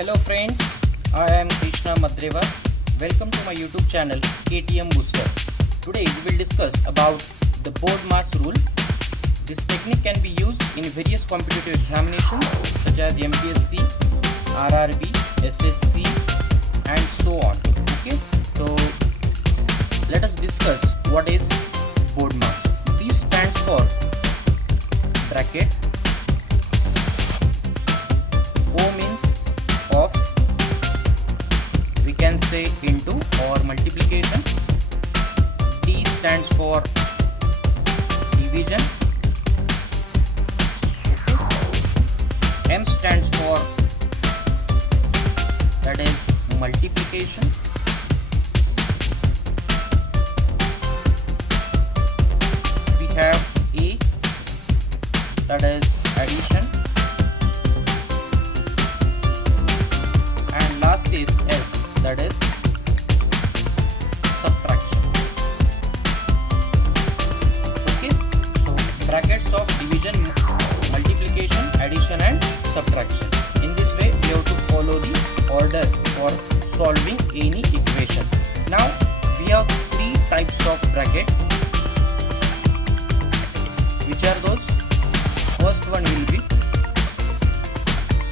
Hello friends, I am Krishna Madreva. Welcome to my YouTube channel KTM Booster. Today we will discuss about the BORDMAS rule. This technique can be used in various competitive examinations such as MPSC, RRB, SSC and so on. Okay, so let us discuss what is BORDMAS. This stands for bracket. O means of, we can say into or multiplication. D stands for division. Okay. M stands for, that is multiplication. We have A, that is addition. And last is S, that is subtraction. Okay, so brackets of division, multiplication, addition and subtraction. In this way we have to follow the order for solving any equation. Now we have three types of bracket. Which are those? First one will be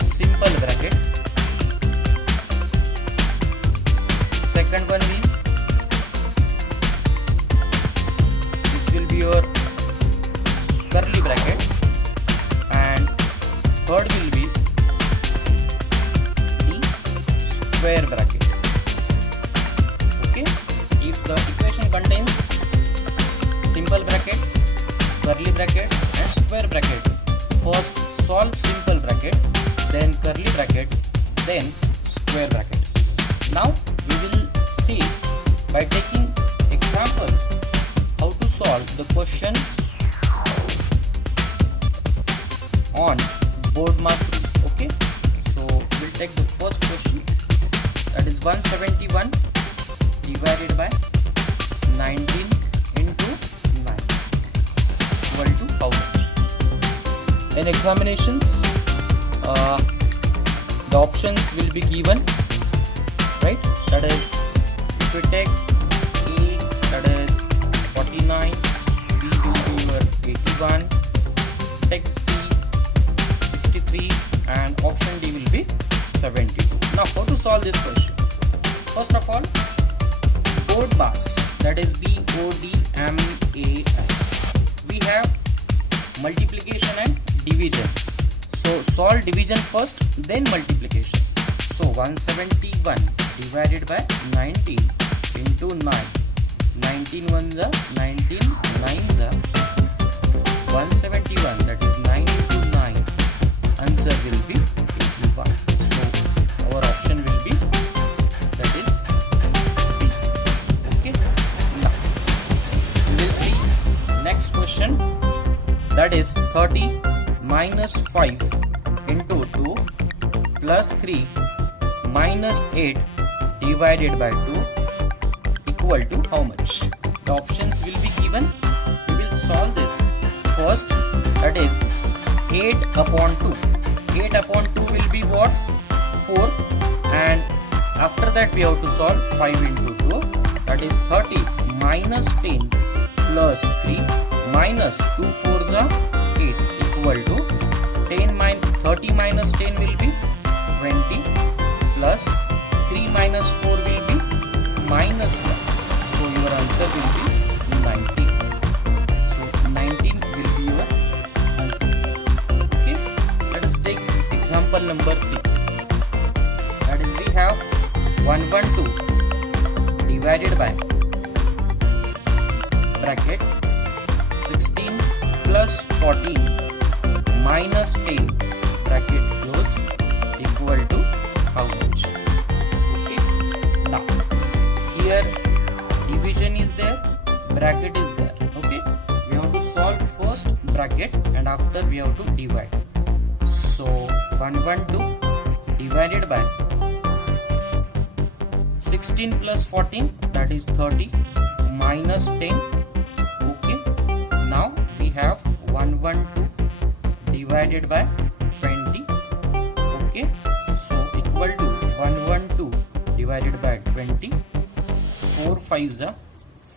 simple bracket. Second one is, this will be your curly bracket, and third will be the square bracket. Okay, if the equation contains simple bracket, curly bracket and square bracket, first solve simple bracket, then curly bracket, then square bracket. Now we will see by taking example how to solve the question on BORDMAS rule. Okay, so we'll take the first question, that is 171 divided by 19 into 9 equal to how much? In examinations the options will be given, right? That is, if you take A, that is 49, B will be your 81, take C 63 and option D will be 72. Now how to solve this question? First of all, BORDMAS, that is BODMAS, we have multiplication and division. So solve division first, then multiplication. So 171 divided by 19 into 9. 19 ones are 19, 9s are 171, that is 9 into 9. Answer will be 81. So our option will be, that is B. Okay. Now we will see next question, that is 30 minus 5 into 2 plus 3 minus 8 divided by 2 equal to how much? The options will be given. We will solve this. First, that is 8 upon 2. 8 upon 2 will be what? 4. And after that we have to solve 5 into 2. That is 30 minus 10 plus 3 minus 2 4s are 8 equal to 30 minus 10 will be 20 plus 3 minus 4 will be minus 1. So your answer will be 19. So 19 will be your answer. Okay. Let us take example number 3. That is, we have 112 divided by bracket 16 plus 14 minus 10 bracket close equal to how much? Okay. Now here division is there, bracket is there. Okay, we have to solve first bracket and after we have to divide. So 112 divided by 16 plus 14, that is 30 minus 10. Okay, now we have 112 divided by 20. Okay, so equal to divided by 20. 4 5s are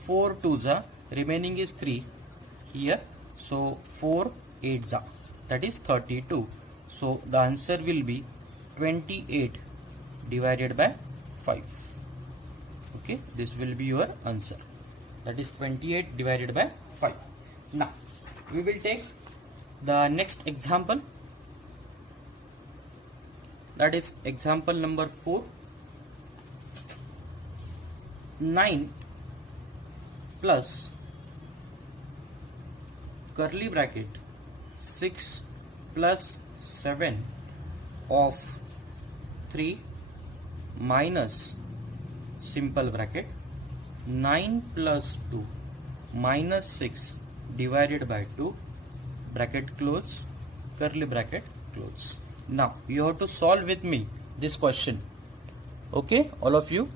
4 2s are, remaining is 3 here. So 4 8s are, that is 32. So the answer will be 28 divided by 5. Okay, this will be your answer. That is 28 divided by 5. Now we will take the next example. That is example number 4. 9 plus curly bracket 6 plus 7 of 3 minus simple bracket 9 plus 2 minus 6 divided by 2 bracket close, curly bracket close. Now you have to solve with me this question. Okay, all of you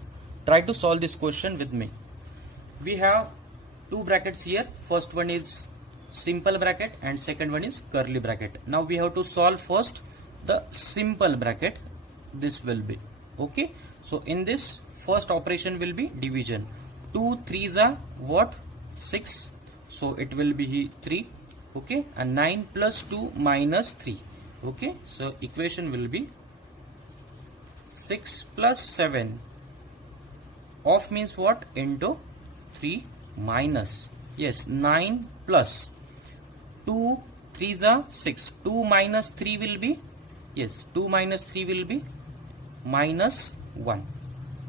try to solve this question with me. We have two brackets here. First one is simple bracket and second one is curly bracket. Now we have to solve first the simple bracket. This will be okay. So in this, first operation will be division. 2 3s are what? 6. So it will be 3. Okay, and 9 plus 2 minus 3. Okay, so equation will be 6 plus 7 of means what? Into 3 minus, yes, 9 plus 2 3s are 6. 2 minus 3 will be, yes, 2 minus 3 will be minus 1.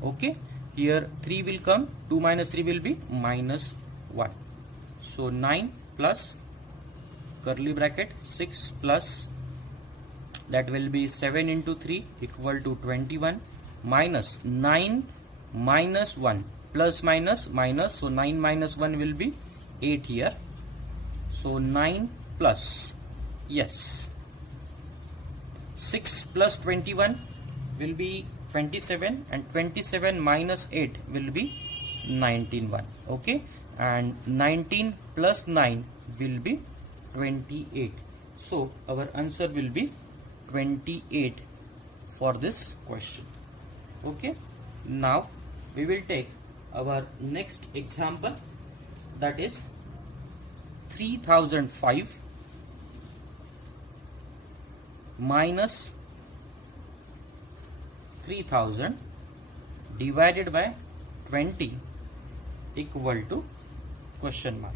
Okay, here 3 will come, 2 minus 3 will be minus 1. So 9 plus curly bracket 6 plus, that will be 7 into 3 equal to 21 minus 9 minus 1 plus minus minus, so 9 minus 1 will be 8 here. So 9 plus, yes, 6 plus 21 will be 27 and 27 minus 8 will be 19 1. Okay, and 19 plus 9 will be 28. So our answer will be 28 for this question. Okay, now we will take our next example, that is 3005 minus 3000 divided by 20 equal to question mark.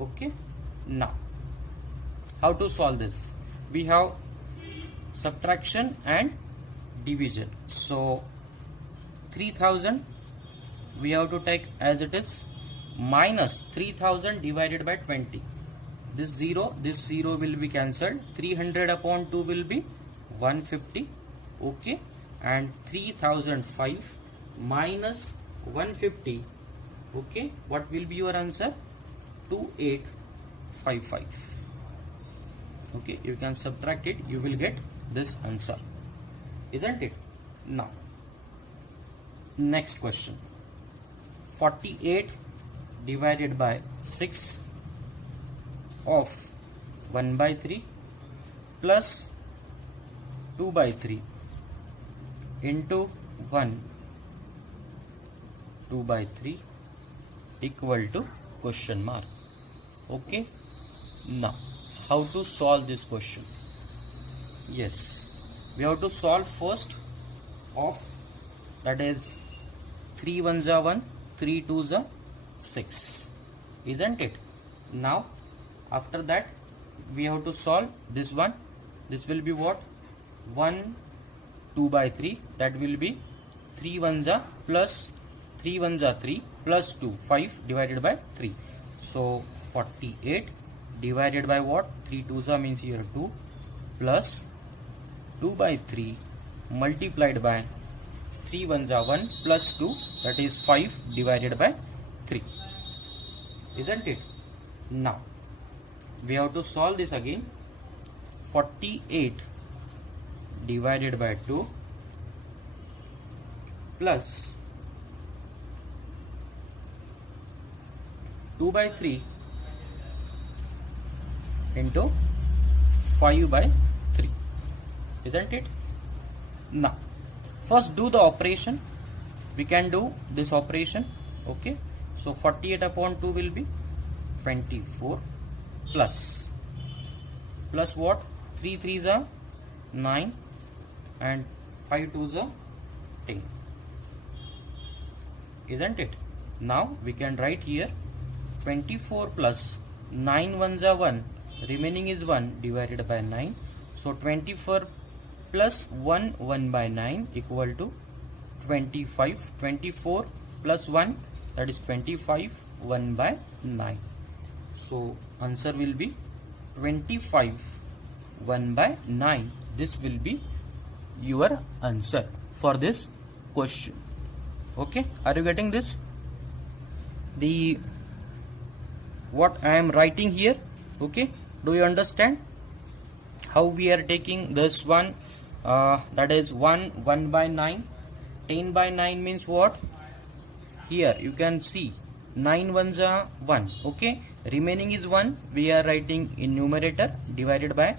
Okay, now how to solve this? We have subtraction and division. So 3000 we have to take as it is, minus 3000 divided by 20. This 0 will be cancelled. 300 upon 2 will be 150. Okay, and 3005 minus 150. Okay, what will be your answer? 2855. Okay, you can subtract it, you will get this answer, isn't it? Now next question, 48 divided by 6 of 1 by 3 plus 2 by 3 into 1 2 by 3 equal to question mark. Okay, now how to solve this question? Yes, we have to solve first of, that is 3 1s are 1, 3 2s are 6, isn't it? Now after that we have to solve this one. This will be what? 1 2 by 3, that will be 3 1s are plus 3 1s are 3 plus 2, 5 divided by 3. So 48 divided by what? 3 2s are means here 2 plus 2 by 3 multiplied by 3 1s are 1 plus 2, that is 5 divided by 3, isn't it? Now we have to solve this again. 48 divided by 2 plus 2 by 3 into 5 by 3, isn't it? Now first do the operation. we can do this operation. Okay, so 48 upon 2 will be 24 plus what, 3 3s are 9 and 5 2s are 10, isn't it? Now we can write here 24 plus 9 1s are 1, remaining is 1 divided by 9. So 24 plus 1 1 by 9 equal to 25. 24 plus 1, that is 25, 1 by 9. So answer will be 25 1 by 9. This will be your answer for this question. Okay, are you getting this? The what I am writing here, okay, do you understand how we are taking this one? That is 1 by 9. 10 by 9 means what? Here you can see 9 1s are 1. Okay, remaining is 1. We are writing in numerator divided by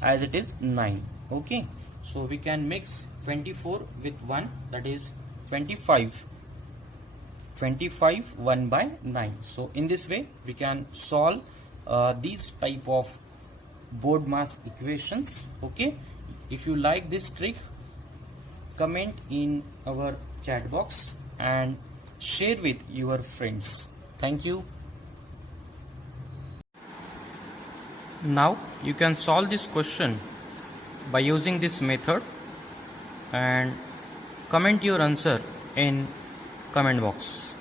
as it is 9. Okay, so we can mix 24 with 1, that is 25. 25 1 by 9. So in this way we can solve these type of board mass equations. Okay, if you like this trick, comment in our chat box and share with your friends. Thank you. Now you can solve this question by using this method and comment your answer in comment box.